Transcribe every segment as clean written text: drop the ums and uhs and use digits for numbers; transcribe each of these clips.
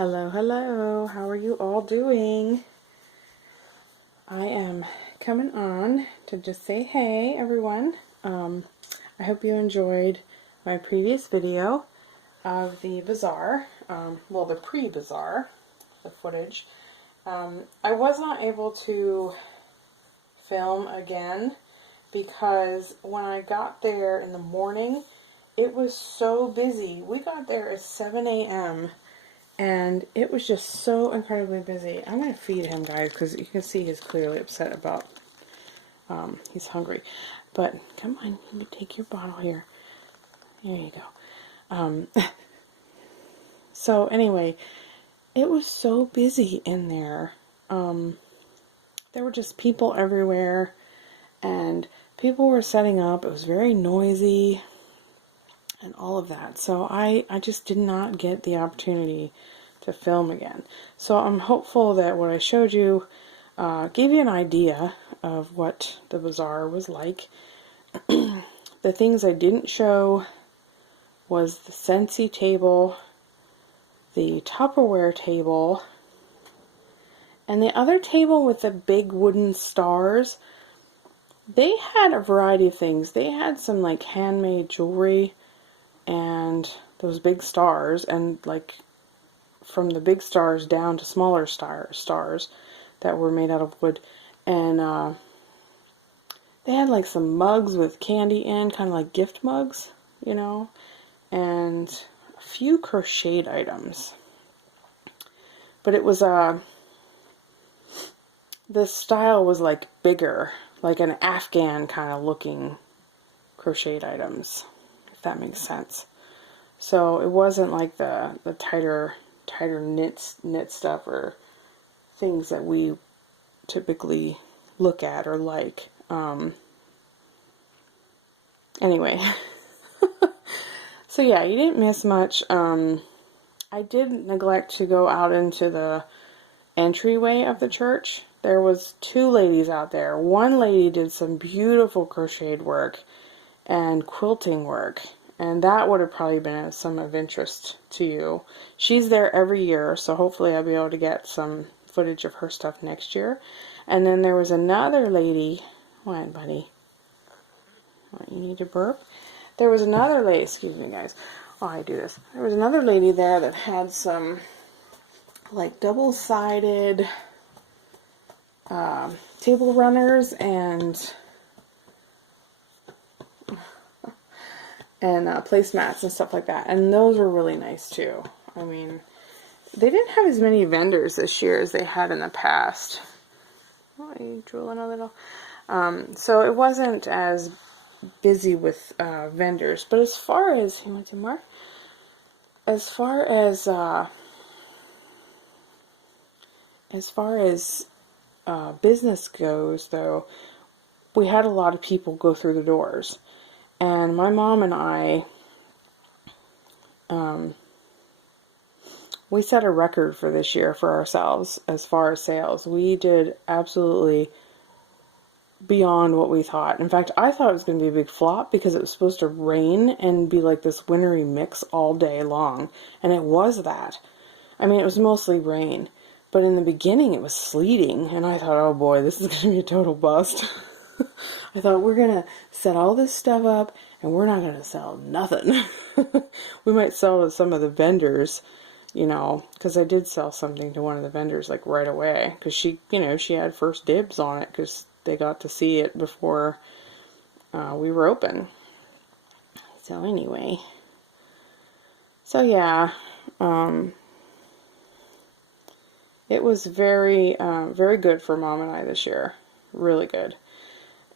Hello, hello. How are you all doing? I am coming on to just say hey, everyone. I hope you enjoyed my previous video of the bazaar, well, the pre-bazaar, the footage. I was not able to film again because when I got there in the morning, it was so busy. We got there at 7 a.m. and it was just so incredibly busy. I'm going to feed him, guys, because you can see he's clearly upset about, he's hungry. But come on, you take your bottle here. There you go. So anyway, it was so busy in there. There were just people everywhere, and people were setting up. It was very noisy and all of that. So I just did not get the opportunity to film again. So I'm hopeful that what I showed you gave you an idea of what the bazaar was like. The things I didn't show was the Scentsy table, the Tupperware table, and the other table with the big wooden stars. They had a variety of things. They had some like handmade jewelry and those big stars, and like from the big stars down to smaller stars that were made out of wood. And they had like some mugs with candy in, kind of like gift mugs, you know, and a few crocheted items. But it was the style was like bigger, like an Afghan kind of looking crocheted items, if that makes sense. So it wasn't like the tighter knit stuff or things that we typically look at or like. Anyway, so yeah, you didn't miss much. I did neglect to go out into the entryway of the church. There was two ladies out there. One lady did some beautiful crocheted work and quilting work, and that would have probably been some of interest to you. She's there every year, so hopefully I'll be able to get some footage of her stuff next year. And then there was another lady. What, buddy? What, you need to burp? There was another lady, excuse me guys, while I do this. There was another lady there that had some like double-sided table runners and placemats and stuff like that. And those were really nice too. I mean, they didn't have as many vendors this year as they had in the past. Oh, are you drooling a little? So it wasn't as busy with vendors. But as far as, you want some more? As far as business goes, though, we had a lot of people go through the doors. And my mom and I, we set a record for this year for ourselves as far as sales. We did absolutely beyond what we thought. In fact, I thought it was going to be a big flop because it was supposed to rain and be like this wintry mix all day long. And it was that. I mean, it was mostly rain. But in the beginning, it was sleeting. And I thought, oh boy, this is going to be a total bust. I thought, we're going to set all this stuff up and we're not going to sell nothing. We might sell to some of the vendors, you know, because I did sell something to one of the vendors like right away. Because she, you know, she had first dibs on it because they got to see it before we were open. So anyway. So yeah. It was very, very good for Mom and I this year. Really good.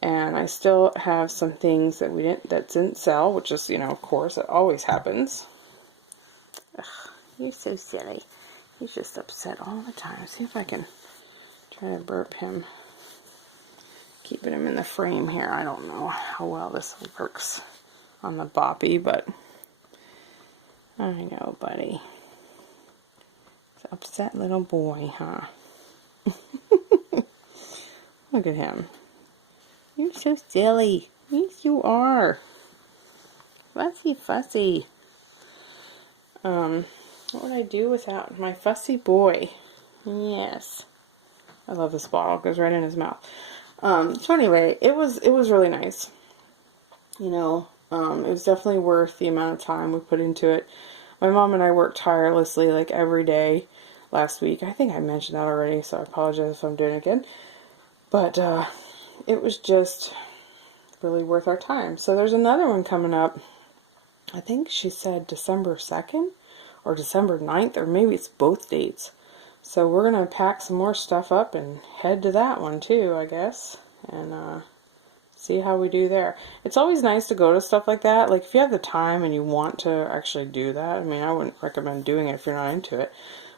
And I still have some things that that didn't sell, which is, you know, of course, it always happens. Ugh, you're so silly. He's just upset all the time. See if I can try to burp him. Keeping him in the frame here. I don't know how well this works on the boppy, but I know, buddy. It's an upset little boy, huh? Look at him. You're so silly. Yes, you are. Fussy, fussy. What would I do without my fussy boy? Yes. I love this bottle. It goes right in his mouth. So anyway, it was really nice. You know, it was definitely worth the amount of time we put into it. My mom and I worked tirelessly like every day last week. I think I mentioned that already, so I apologize if I'm doing it again. But it was just really worth our time. So there's another one coming up. I think she said December 2nd or December 9th, or maybe it's both dates. So we're going to pack some more stuff up and head to that one too, I guess. And see how we do there. It's always nice to go to stuff like that. Like if you have the time and you want to actually do that. I mean, I wouldn't recommend doing it if you're not into it.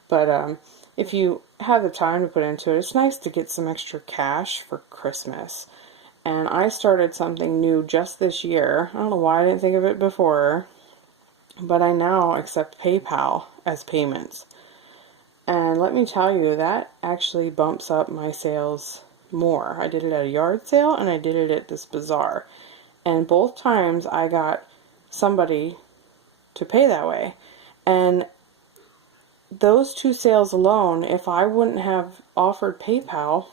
But if you have the time to put into it, it's nice to get some extra cash for Christmas. And I started something new just this year. I don't know why I didn't think of it before, but I now accept PayPal as payments. And let me tell you, that actually bumps up my sales more. I did it at a yard sale and I did it at this bazaar. And both times I got somebody to pay that way. And those two sales alone, if I wouldn't have offered PayPal,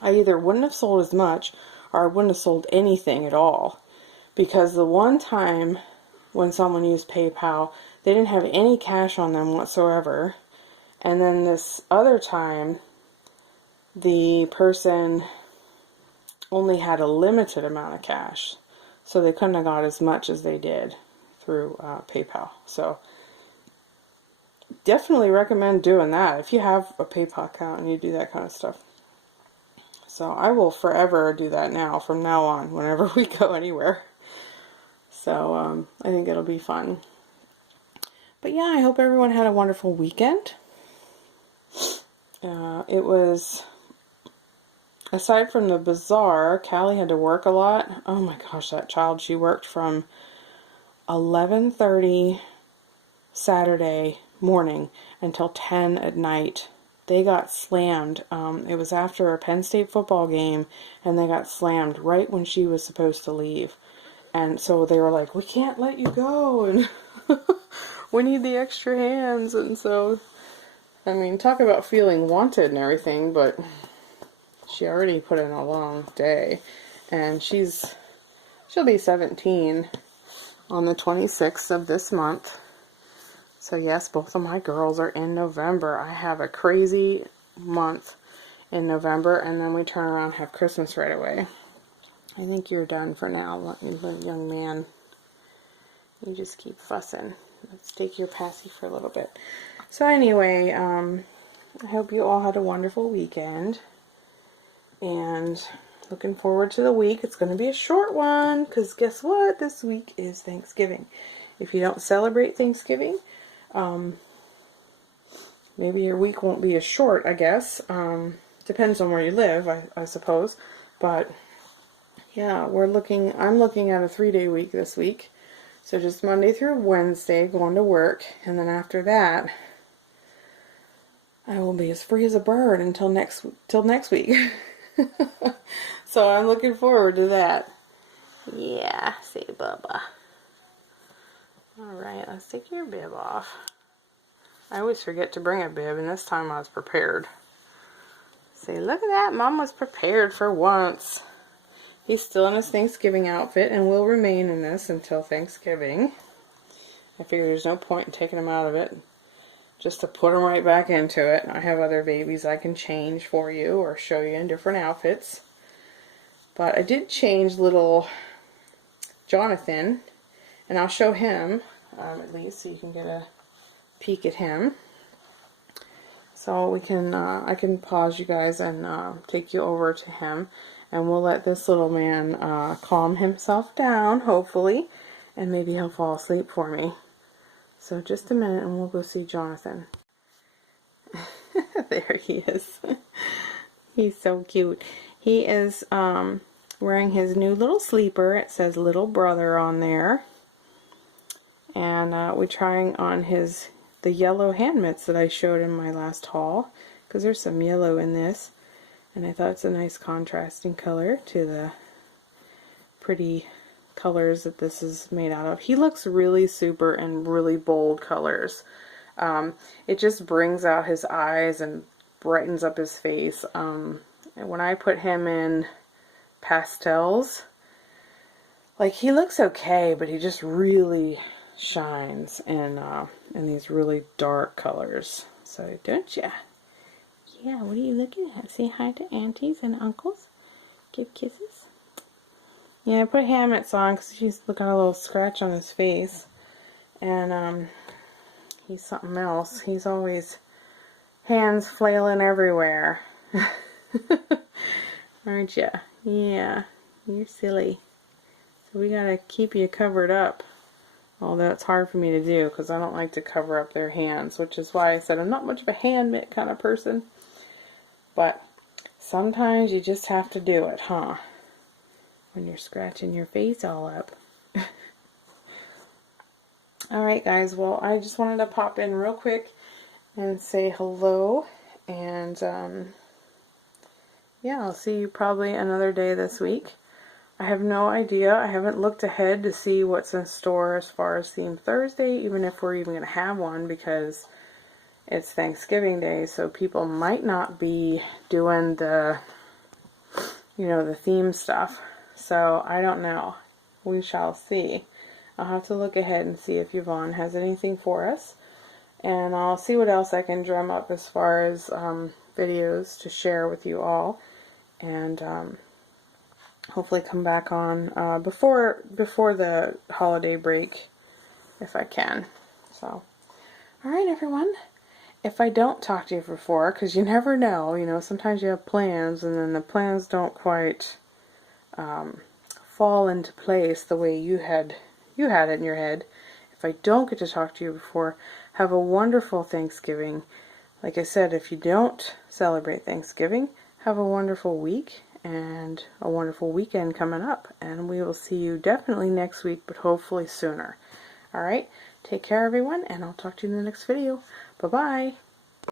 I either wouldn't have sold as much or I wouldn't have sold anything at all. Because the one time when someone used PayPal, they didn't have any cash on them whatsoever. And then this other time, the person only had a limited amount of cash. So they couldn't have got as much as they did through PayPal. So definitely recommend doing that if you have a PayPal account and you do that kind of stuff. So I will forever do that now, from now on, whenever we go anywhere. So I think it'll be fun. But yeah, I hope everyone had a wonderful weekend. It was, aside from the bazaar, Callie had to work a lot. Oh my gosh, that child, she worked from 11:30 Saturday morning until 10 at night. They got slammed. It was after a Penn State football game, and they got slammed right when she was supposed to leave. And so they were like, we can't let you go, and we need the extra hands. And so, I mean, talk about feeling wanted and everything, but she already put in a long day. And she'll be 17 on the 26th of this month. So yes, both of my girls are in November. I have a crazy month in November, and then we turn around and have Christmas right away. I think you're done for now, young man. You just keep fussing. Let's take your passy for a little bit. So anyway, I hope you all had a wonderful weekend. And looking forward to the week. It's going to be a short one, because guess what? This week is Thanksgiving. If you don't celebrate Thanksgiving, maybe your week won't be as short, I guess. Depends on where you live, I suppose. But yeah, I'm looking at a 3-day week this week. So just Monday through Wednesday going to work, and then after that I will be as free as a bird until next week. So I'm looking forward to that. Yeah, say Bubba. Alright, let's take your bib off. I always forget to bring a bib, and this time I was prepared. Say, look at that, Mom was prepared for once. He's still in his Thanksgiving outfit and will remain in this until Thanksgiving. I figure there's no point in taking him out of it, just to put him right back into it. I have other babies I can change for you or show you in different outfits. But I did change little Jonathan, and I'll show him at least, so you can get a peek at him. So we can, I can pause you guys and take you over to him, and we'll let this little man calm himself down, hopefully, and maybe he'll fall asleep for me. So just a minute and we'll go see Jonathan. There he is. He's so cute. He is wearing his new little sleeper. It says little brother on there. And we're trying on the yellow hand mitts that I showed in my last haul, because there's some yellow in this, and I thought it's a nice contrasting color to the pretty colors that this is made out of. He looks really super and really bold colors. It just brings out his eyes and brightens up his face. And when I put him in pastels, like, he looks okay, but he just really shines in these really dark colors. So, don't ya? Yeah, what are you looking at? Say hi to aunties and uncles. Give kisses. Yeah, I put hammocks on because he's got a little scratch on his face. And he's something else. He's always hands flailing everywhere. Aren't ya? Yeah, you're silly. So we gotta keep you covered up. Although it's hard for me to do because I don't like to cover up their hands, which is why I said I'm not much of a hand mitt kind of person. But sometimes you just have to do it, huh? When you're scratching your face all up. Alright guys, well, I just wanted to pop in real quick and say hello. And yeah, I'll see you probably another day this week. I have no idea. I haven't looked ahead to see what's in store as far as Theme Thursday, even if we're even going to have one, because it's Thanksgiving Day, so people might not be doing the, the theme stuff. So I don't know. We shall see. I'll have to look ahead and see if Yvonne has anything for us. And I'll see what else I can drum up as far as videos to share with you all. And hopefully come back on before the holiday break if I can. So, alright everyone. If I don't talk to you before, because you never know, sometimes you have plans and then the plans don't quite fall into place the way you had it in your head. If I don't get to talk to you before, have a wonderful Thanksgiving. Like I said, if you don't celebrate Thanksgiving, have a wonderful week and a wonderful weekend coming up. And we will see you definitely next week, but hopefully sooner. Alright, take care everyone, and I'll talk to you in the next video. Bye-bye.